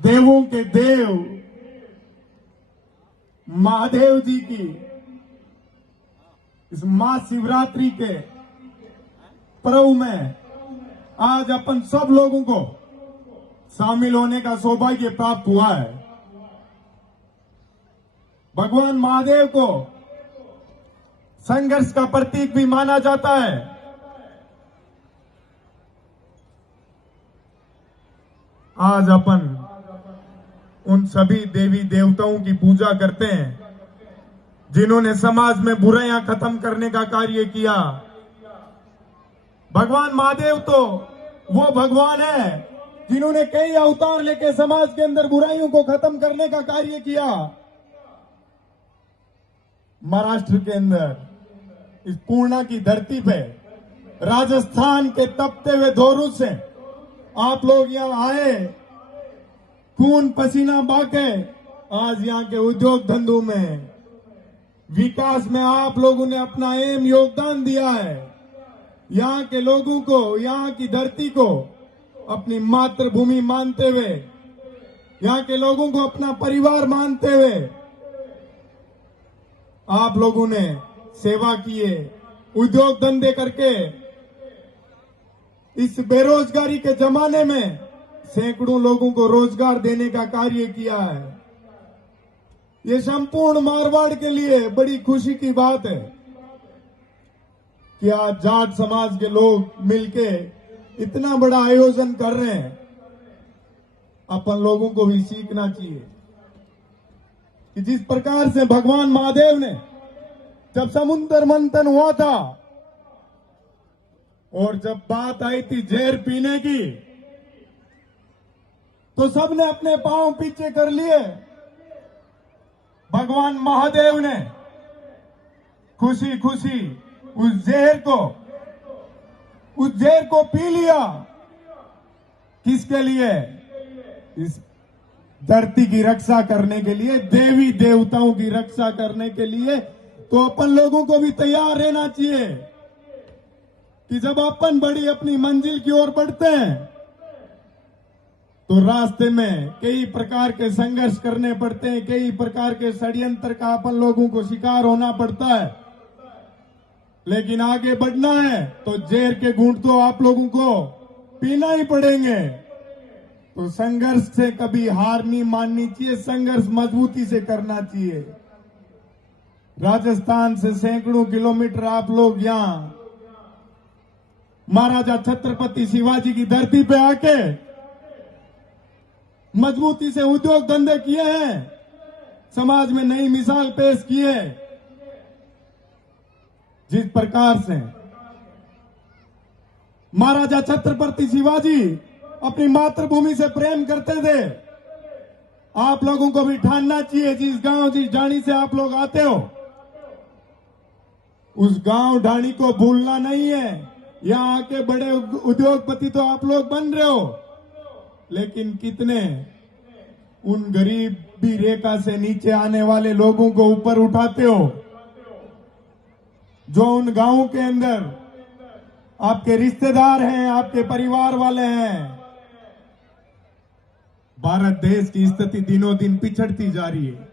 देवों के देव महादेव जी की इस महाशिवरात्रि के पर्व में आज अपन सब लोगों को शामिल होने का सौभाग्य प्राप्त हुआ है। भगवान महादेव को संघर्ष का प्रतीक भी माना जाता है। आज अपन उन सभी देवी देवताओं की पूजा करते हैं जिन्होंने समाज में बुराइयां खत्म करने का कार्य किया। भगवान महादेव तो वो भगवान है जिन्होंने कई अवतार लेके समाज के अंदर बुराइयों को खत्म करने का कार्य किया। महाराष्ट्र के अंदर इस पूर्णा की धरती पे राजस्थान के तपते हुए धोरू से आप लोग यहां आए, खून पसीना बहाके आज यहां के उद्योग धंधों में विकास में आप लोगों ने अपना अहम योगदान दिया है। यहां के लोगों को, यहां की धरती को अपनी मातृभूमि मानते हुए, यहां के लोगों को अपना परिवार मानते हुए आप लोगों ने सेवा किए, उद्योग धंधे करके इस बेरोजगारी के जमाने में सैकड़ों लोगों को रोजगार देने का कार्य किया है। ये संपूर्ण मारवाड़ के लिए बड़ी खुशी की बात है कि आज जाट समाज के लोग मिलके इतना बड़ा आयोजन कर रहे हैं। अपन लोगों को भी सीखना चाहिए कि जिस प्रकार से भगवान महादेव ने जब समुद्र मंथन हुआ था और जब बात आई थी जहर पीने की, तो सबने अपने पांव पीछे कर लिए। भगवान महादेव ने खुशी खुशी उस जहर को पी लिया। किसके लिए? इस धरती की रक्षा करने के लिए, देवी देवताओं की रक्षा करने के लिए। तो अपन लोगों को भी तैयार रहना चाहिए कि जब अपन बड़ी अपनी मंजिल की ओर बढ़ते हैं तो रास्ते में कई प्रकार के संघर्ष करने पड़ते हैं, कई प्रकार के षड्यंत्र का अपन लोगों को शिकार होना पड़ता है। लेकिन आगे बढ़ना है तो जहर के घूंट तो आप लोगों को पीना ही पड़ेंगे। तो संघर्ष से कभी हार नहीं माननी चाहिए, संघर्ष मजबूती से करना चाहिए। राजस्थान से सैकड़ों किलोमीटर आप लोग यहां महाराजा छत्रपति शिवाजी की धरती पे आके मजबूती से उद्योग धंधे किए हैं, समाज में नई मिसाल पेश की है। जिस प्रकार से महाराजा छत्रपति शिवाजी अपनी मातृभूमि से प्रेम करते थे, आप लोगों को भी ठानना चाहिए। जिस गांव, जिस ढाणी से आप लोग आते हो, उस गांव ढाणी को भूलना नहीं है। यहां आके बड़े उद्योगपति तो आप लोग बन रहे हो, लेकिन कितने उन गरीबी रेखा से नीचे आने वाले लोगों को ऊपर उठाते हो, जो उन गांवों के अंदर आपके रिश्तेदार हैं, आपके परिवार वाले हैं। भारत देश की स्थिति दिनों दिन पिछड़ती जा रही है।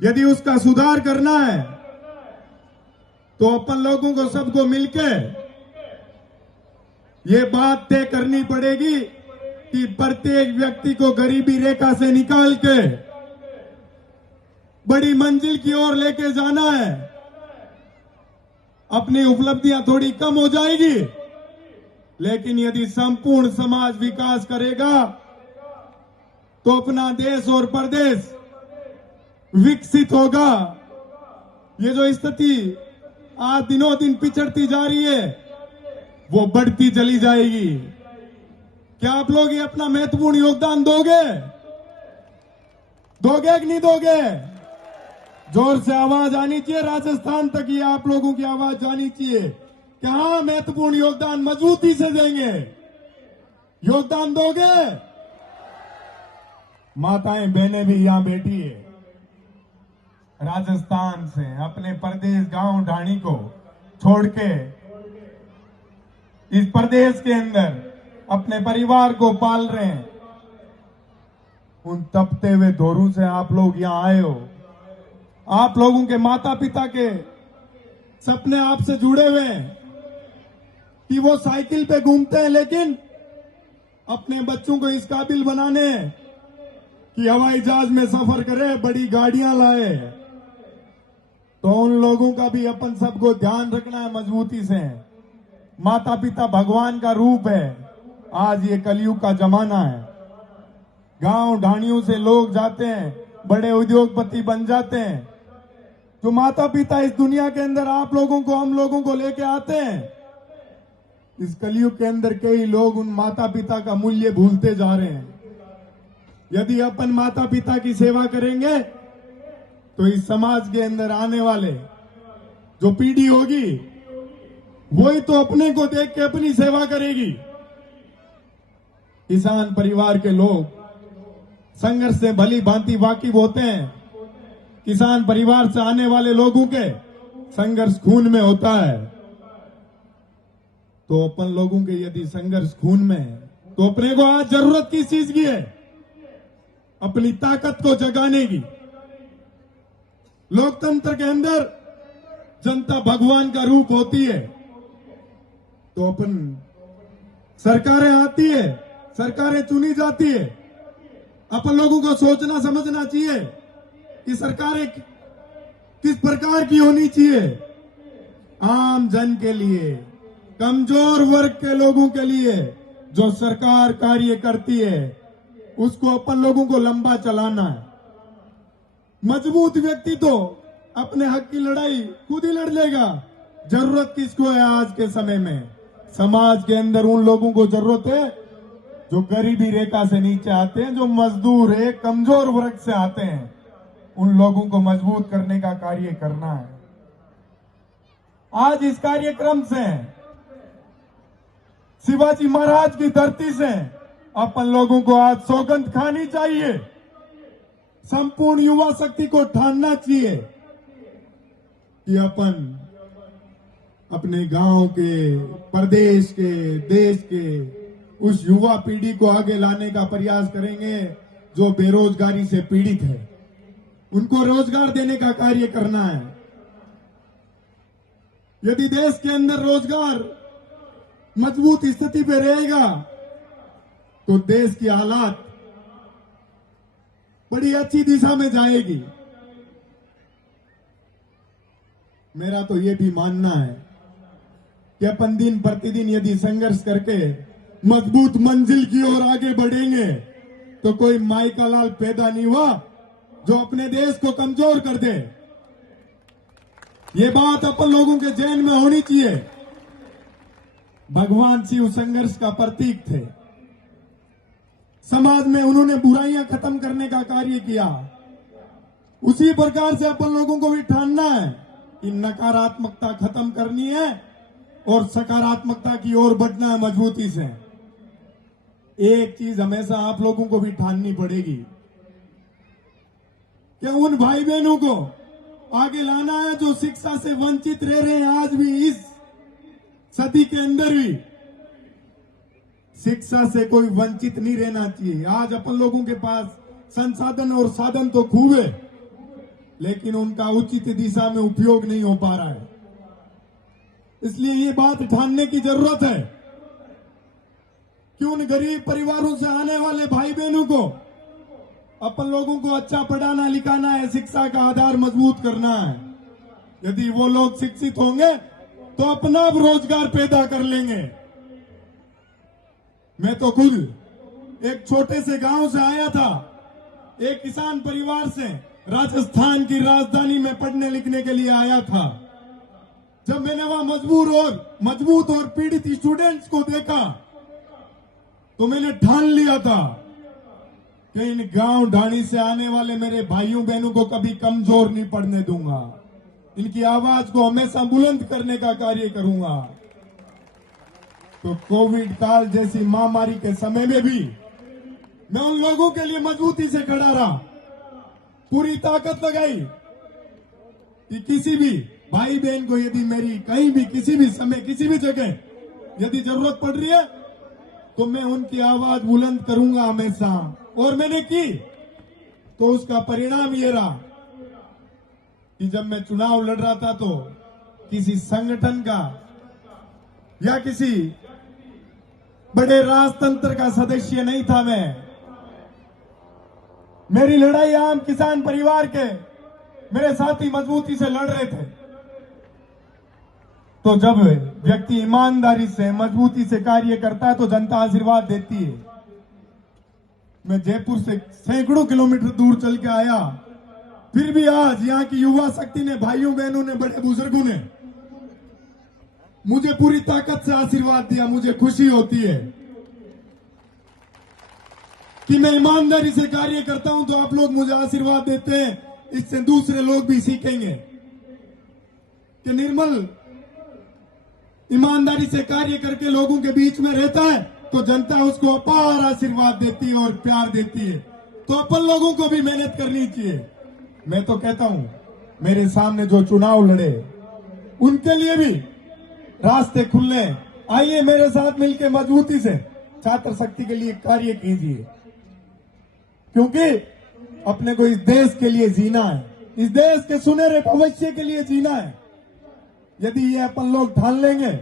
यदि उसका सुधार करना है तो अपन लोगों को, सबको मिलके ये बात तय करनी पड़ेगी कि प्रत्येक व्यक्ति को गरीबी रेखा से निकाल के बड़ी मंजिल की ओर लेके जाना है। अपनी उपलब्धियां थोड़ी कम हो जाएगी, लेकिन यदि संपूर्ण समाज विकास करेगा तो अपना देश और प्रदेश विकसित होगा। ये जो स्थिति आज दिनों दिन पिछड़ती जा रही है, वो बढ़ती चली जाएगी। क्या आप लोग ये अपना महत्वपूर्ण योगदान दोगे? दोगे कि नहीं दोगे? जोर से आवाज आनी चाहिए, राजस्थान तक ये आप लोगों की आवाज जानी चाहिए कि हाँ, महत्वपूर्ण योगदान मजबूती से देंगे। योगदान दोगे? माताएं बहनें भी यहां बैठी है, राजस्थान से अपने प्रदेश गांव ढाणी को छोड़ के इस प्रदेश के अंदर अपने परिवार को पाल रहे हैं। उन तपते हुए दौरों से आप लोग यहां आए हो। आप लोगों के माता पिता के सपने आपसे जुड़े हुए हैं कि वो साइकिल पे घूमते हैं, लेकिन अपने बच्चों को इस काबिल बनाने कि हवाई जहाज में सफर करे, बड़ी गाड़ियां लाए। तो उन लोगों का भी अपन सबको ध्यान रखना है मजबूती से। माता पिता भगवान का रूप है। आज ये कलयुग का जमाना है। गांव ढाणियों से लोग जाते हैं, बड़े उद्योगपति बन जाते हैं। जो माता पिता इस दुनिया के अंदर आप लोगों को, हम लोगों को लेके आते हैं, इस कलयुग के अंदर कई लोग उन माता पिता का मूल्य भूलते जा रहे हैं। यदि अपन माता पिता की सेवा करेंगे तो इस समाज के अंदर आने वाले जो पीढ़ी होगी वही तो अपने को देख के अपनी सेवा करेगी। किसान परिवार के लोग संघर्ष से भली भांति वाकिफ होते हैं। किसान परिवार से आने वाले लोगों के संघर्ष खून में होता है। तो अपन लोगों के यदि संघर्ष खून में है तो अपने को आज जरूरत किस चीज की है? अपनी ताकत को जगाने की। लोकतंत्र के अंदर जनता भगवान का रूप होती है। तो अपन सरकारें आती है, सरकारें चुनी जाती है। अपन लोगों को सोचना समझना चाहिए कि सरकारें किस प्रकार की होनी चाहिए। आम जन के लिए, कमजोर वर्ग के लोगों के लिए जो सरकार कार्य करती है उसको अपन लोगों को लंबा चलाना है। मजबूत व्यक्ति तो अपने हक की लड़ाई खुद ही लड़ लेगा। जरूरत किसको है आज के समय में? समाज के अंदर उन लोगों को जरूरत है जो गरीबी रेखा से नीचे आते हैं, जो मजदूर है, कमजोर वर्ग से आते हैं। उन लोगों को मजबूत करने का कार्य करना है। आज इस कार्यक्रम से शिवाजी महाराज की धरती से अपन लोगों को आज सौगंध खानी चाहिए। संपूर्ण युवा शक्ति को ठानना चाहिए कि अपन अपने गांव के, प्रदेश के, देश के उस युवा पीढ़ी को आगे लाने का प्रयास करेंगे जो बेरोजगारी से पीड़ित है। उनको रोजगार देने का कार्य करना है। यदि देश के अंदर रोजगार मजबूत स्थिति पे रहेगा तो देश की हालात बड़ी अच्छी दिशा में जाएगी। मेरा तो ये भी मानना है कि अपन दिन प्रतिदिन यदि संघर्ष करके मजबूत मंजिल की ओर आगे बढ़ेंगे तो कोई माई का लाल पैदा नहीं हुआ जो अपने देश को कमजोर कर दे। ये बात अपन लोगों के जहन में होनी चाहिए। भगवान शिव संघर्ष का प्रतीक थे। समाज में उन्होंने बुराइयां खत्म करने का कार्य किया। उसी प्रकार से अपन लोगों को भी ठानना है कि नकारात्मकता खत्म करनी है और सकारात्मकता की ओर बढ़ना है मजबूती से। एक चीज हमेशा आप लोगों को भी ठाननी पड़ेगी कि उन भाई बहनों को आगे लाना है जो शिक्षा से वंचित रह रहे हैं। आज भी इस सदी के अंदर भी शिक्षा से कोई वंचित नहीं रहना चाहिए। आज अपन लोगों के पास संसाधन और साधन तो खूब है, लेकिन उनका उचित दिशा में उपयोग नहीं हो पा रहा है। इसलिए ये बात ठानने की जरूरत है कि उन गरीब परिवारों से आने वाले भाई बहनों को अपन लोगों को अच्छा पढ़ाना लिखाना है, शिक्षा का आधार मजबूत करना है। यदि वो लोग शिक्षित होंगे तो अपना रोजगार पैदा कर लेंगे। मैं तो खुद एक छोटे से गांव से आया था, एक किसान परिवार से राजस्थान की राजधानी में पढ़ने लिखने के लिए आया था। जब मैंने वहां मजबूत और पीड़ित स्टूडेंट्स को देखा तो मैंने ठान लिया था कि इन गांव ढाणी से आने वाले मेरे भाइयों बहनों को कभी कमजोर नहीं पड़ने दूंगा। इनकी आवाज को हमेशा बुलंद करने का कार्य करूंगा। तो कोविड काल जैसी महामारी के समय में भी मैं उन लोगों के लिए मजबूती से खड़ा रहा, पूरी ताकत लगाई कि किसी भी भाई बहन को यदि मेरी कहीं भी किसी भी समय किसी भी जगह यदि जरूरत पड़ रही है तो मैं उनकी आवाज बुलंद करूंगा हमेशा। और मैंने की। तो उसका परिणाम ये रहा कि जब मैं चुनाव लड़ रहा था तो किसी संगठन का या किसी बड़े राजतंत्र का सदस्य नहीं था मैं। मेरी लड़ाई आम किसान परिवार के मेरे साथी मजबूती से लड़ रहे थे। तो जब व्यक्ति ईमानदारी से मजबूती से कार्य करता है तो जनता आशीर्वाद देती है। मैं जयपुर से सैकड़ों किलोमीटर दूर चल के आया, फिर भी आज यहाँ की युवा शक्ति ने, भाइयों बहनों ने, बड़े बुजुर्गों ने मुझे पूरी ताकत से आशीर्वाद दिया। मुझे खुशी होती है कि मैं ईमानदारी से कार्य करता हूं तो आप लोग मुझे आशीर्वाद देते हैं। इससे दूसरे लोग भी सीखेंगे कि निर्मल ईमानदारी से कार्य करके लोगों के बीच में रहता है तो जनता उसको अपार आशीर्वाद देती है और प्यार देती है। तो अपन लोगों को भी मेहनत करनी चाहिए। मैं तो कहता हूं मेरे सामने जो चुनाव लड़े उनके लिए भी रास्ते खुले। आइए मेरे साथ मिलकर मजबूती से छात्र शक्ति के लिए कार्य कीजिए, क्योंकि अपने को इस देश के लिए जीना है, इस देश के सुनहरे भविष्य के लिए जीना है। यदि ये अपन लोग ठान लेंगे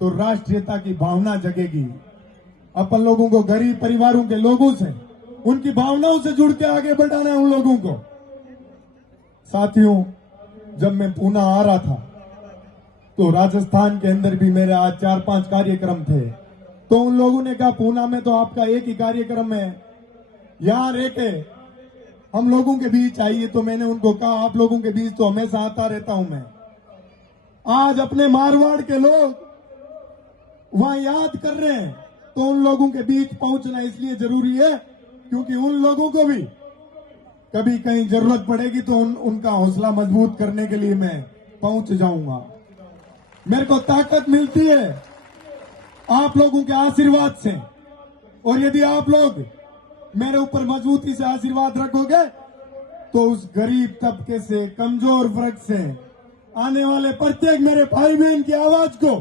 तो राष्ट्रीयता की भावना जगेगी। अपन लोगों को गरीब परिवारों के लोगों से, उनकी भावनाओं से जुड़ के आगे बढ़ाना है उन लोगों को। साथियों, जब मैं पूना आ रहा था तो राजस्थान के अंदर भी मेरे आज 4-5 कार्यक्रम थे। तो उन लोगों ने कहा पूना में तो आपका एक ही कार्यक्रम है, यहां रह के हम लोगों के बीच आइए। तो मैंने उनको कहा आप लोगों के बीच तो हमेशा आता रहता हूं मैं। आज अपने मारवाड़ के लोग वहां याद कर रहे हैं तो उन लोगों के बीच पहुंचना इसलिए जरूरी है क्योंकि उन लोगों को भी कभी कहीं जरूरत पड़ेगी तो उनका हौसला मजबूत करने के लिए मैं पहुंच जाऊंगा। मेरे को ताकत मिलती है आप लोगों के आशीर्वाद से, और यदि आप लोग मेरे ऊपर मजबूती से आशीर्वाद रखोगे तो उस गरीब तबके से, कमजोर वर्ग से आने वाले प्रत्येक मेरे भाई बहन की आवाज को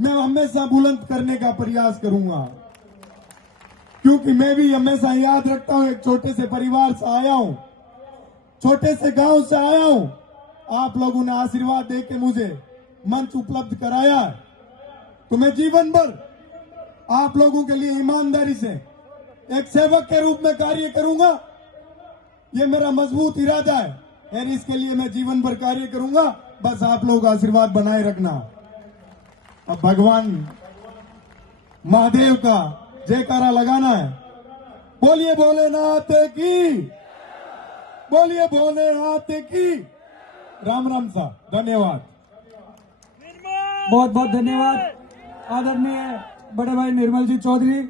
मैं हमेशा बुलंद करने का प्रयास करूंगा। क्योंकि मैं भी हमेशा याद रखता हूं एक छोटे से परिवार से आया हूं, छोटे से गांव से आया हूं। आप लोगों ने आशीर्वाद देके मुझे मंच उपलब्ध कराया, तो मैं जीवन भर आप लोगों के लिए ईमानदारी से एक सेवक के रूप में कार्य करूंगा। ये मेरा मजबूत इरादा है और इसके लिए मैं जीवन भर कार्य करूंगा। बस आप लोग आशीर्वाद बनाए रखना। अब भगवान महादेव का जयकारा लगाना है। बोलिए भोलेनाथ की, बोलिए भोलेनाथ की। राम राम सा, धन्यवाद। बहुत बहुत धन्यवाद आदरणीय बड़े भाई निर्मल जी चौधरी।